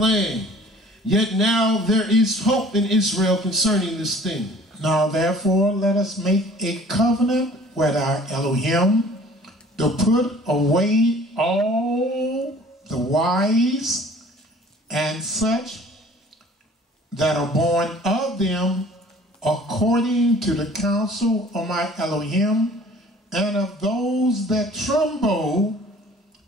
land. Yet now there is hope in Israel concerning this thing. Now therefore let us make a covenant with our Elohim to put away all the wise and such that are born of them according to the counsel of my Elohim, and of those that tremble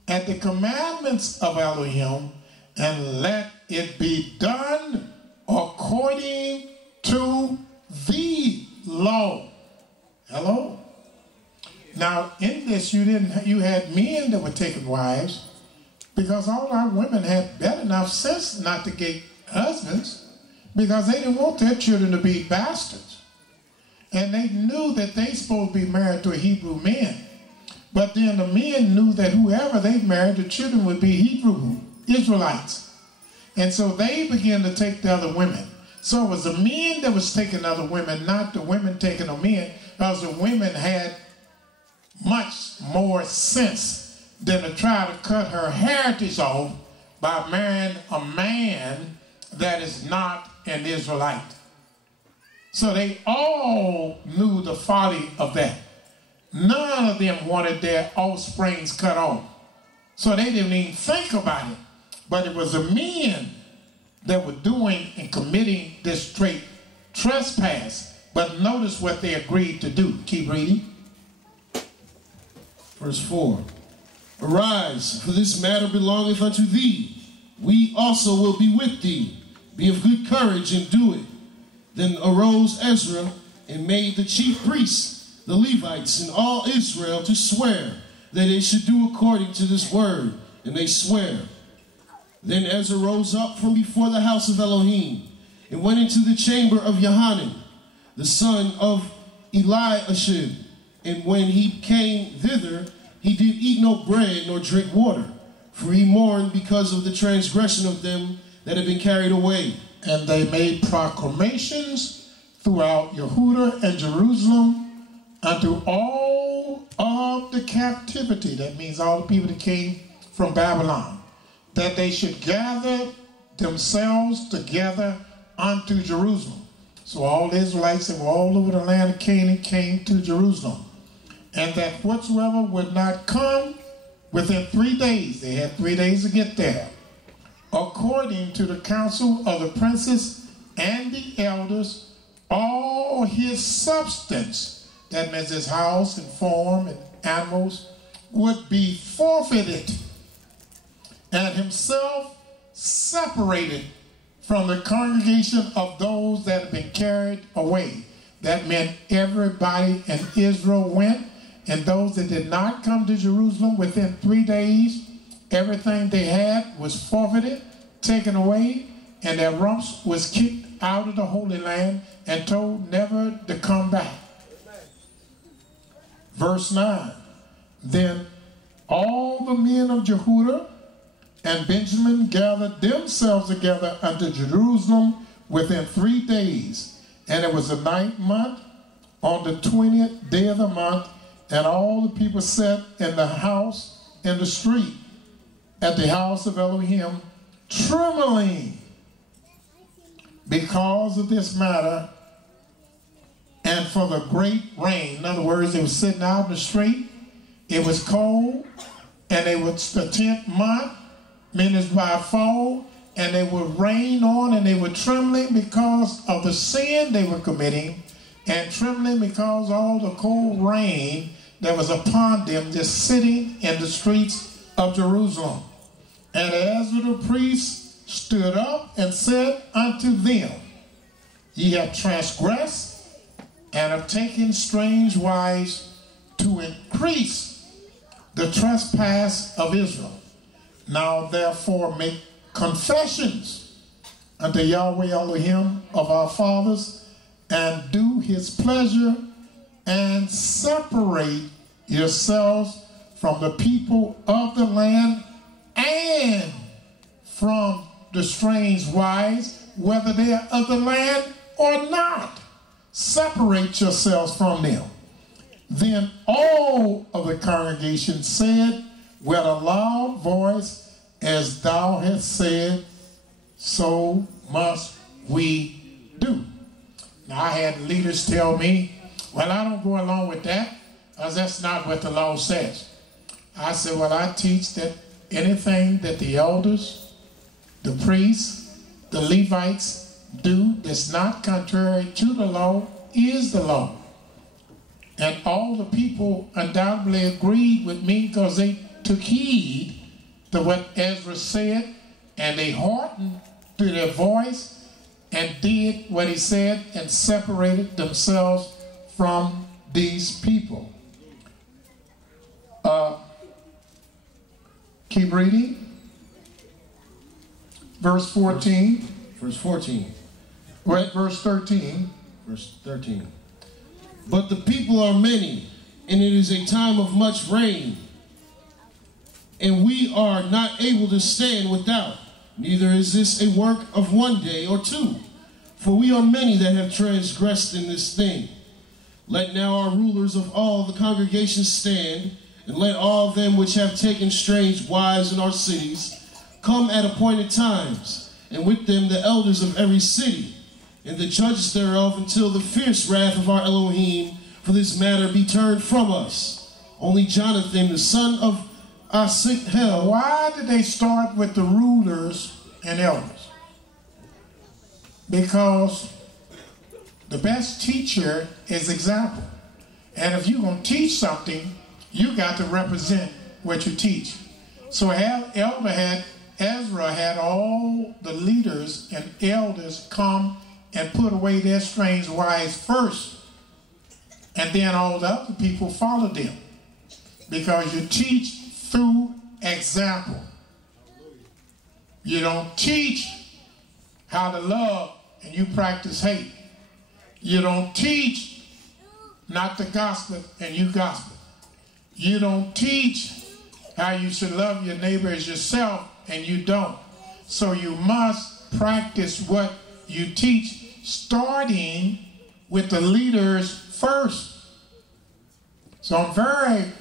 at the commandments of Elohim, and let it be done according to the law. Hello? Now in this you had men that were taking wives, because all our women had better enough sense not to get husbands, because they didn't want their children to be bastards. And they knew that they supposed to be married to a Hebrew man. But then the men knew that whoever they married, the children would be Hebrew Israelites. And so they began to take the other women. So it was the men that was taking other women, not the women taking the men, because the women had much more sense than to try to cut her heritage off by marrying a man that is not an Israelite. So they all knew the folly of that. None of them wanted their offsprings cut off. So they didn't even think about it. But it was the men that were doing and committing this straight trespass. But notice what they agreed to do. Keep reading. Verse 4. Arise, for this matter belongeth unto thee. We also will be with thee. Be of good courage and do it. Then arose Ezra and made the chief priests, the Levites, and all Israel to swear that they should do according to this word. And they swear. Then Ezra rose up from before the house of Elohim and went into the chamber of Yohanan, the son of Eliashib. And when he came thither, he did eat no bread nor drink water, for he mourned because of the transgression of them that had been carried away. And they made proclamations throughout Yehudah and Jerusalem unto all of the captivity, that means all the people that came from Babylon, that they should gather themselves together unto Jerusalem. So all the Israelites that were all over the land of Canaan came to Jerusalem. And that whatsoever would not come within 3 days, they had 3 days to get there, according to the counsel of the princes and the elders, all his substance, that means his house and farm and animals, would be forfeited, and himself separated from the congregation of those that had been carried away. That meant everybody in Israel went, and those that did not come to Jerusalem within 3 days, everything they had was forfeited, taken away, and their rumps was kicked out of the Holy Land and told never to come back. Verse 9, then all the men of Jehudah and Benjamin gathered themselves together unto Jerusalem within 3 days. And it was the 9th month, on the 20th day of the month, and all the people sat in the house, in the street, at the house of Elohim, trembling because of this matter, and for the great rain. In other words, they were sitting out in the street. It was cold, and it was the 10th month, meaning it's by fall, and they would rain on, and they were trembling because of the sin they were committing, and trembling because all the cold rain that was upon them, just sitting in the streets of Jerusalem. And Ezra the priest stood up and said unto them, ye have transgressed and have taken strange wives to increase the trespass of Israel. Now therefore make confessions unto Yahweh Elohim of our fathers, and do his pleasure, and separate yourselves from the people of the land and from the strange wives, whether they are of the land or not. Separate yourselves from them. Then all of the congregation said with a loud voice, as thou hast said, so must we do. Now, I had leaders tell me, well, I don't go along with that, because that's not what the law says. I said, well, I teach that anything that the elders, the priests, the Levites do that's not contrary to the law is the law. And all the people undoubtedly agreed with me because they took heed to what Ezra said, and they hearkened to their voice and did what he said and separated themselves from these people. Keep reading. Verse 14. Verse 14. Wait, verse 13. Verse 13. But the people are many, and it is a time of much rain, and we are not able to stand without. Neither is this a work of one day or two, for we are many that have transgressed in this thing. Let now our rulers of all the congregations stand, and let all them which have taken strange wives in our cities come at appointed times, and with them the elders of every city, and the judges thereof, until the fierce wrath of our Elohim for this matter be turned from us. Only Jonathan, the son of Asahel. Why did they start with the rulers and elders? Because the best teacher is example. And if you're going to teach something, you got to represent what you teach. So Ezra had all the leaders and elders come and put away their strange wives first. And then all the other people followed them. Because you teach through example. You don't teach how to love and you practice hate. You don't teach not to gossip and you gossip. You don't teach how you should love your neighbor as yourself and you don't. So you must practice what you teach, starting with the leaders first. So I'm very,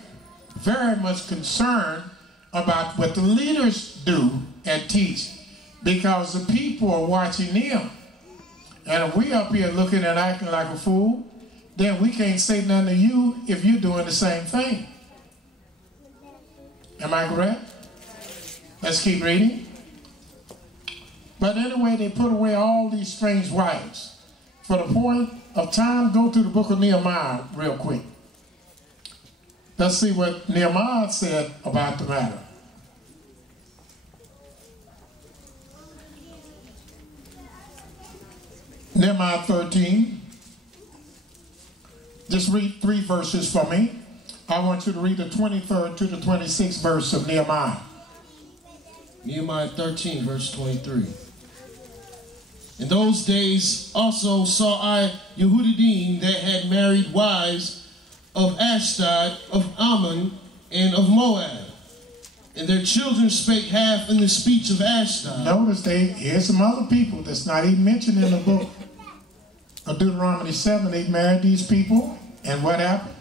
very much concerned about what the leaders do and teach, because the people are watching them. And if we up here looking and acting like a fool, then we can't say nothing to you if you're doing the same thing. Am I correct? Let's keep reading. But anyway, they put away all these strange wives. For the point of time, go through the book of Nehemiah real quick. Let's see what Nehemiah said about the matter. Nehemiah 13. Just read 3 verses for me. I want you to read the 23rd to the 26th verse of Nehemiah. Nehemiah 13, verse 23. In those days also saw I Yehudim that had married wives of Ashdod, of Ammon, and of Moab. And their children spake half in the speech of Ashdod. Notice here's some other people that's not even mentioned in the book of Deuteronomy 7. They married these people, and what happened?